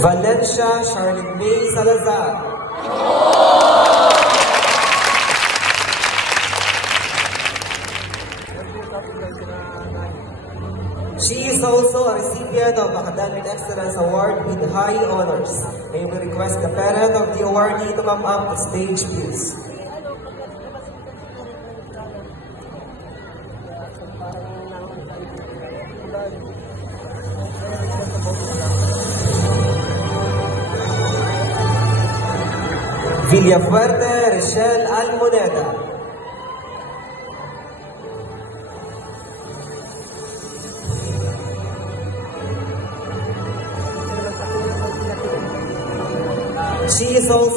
Valencia Charlotte May Salazar. She is also a recipient of Academic Excellence Award with high honors. May we request the parent of the awardee to come up the stage, please. Villafuerte Rochelle Almoneda. She is also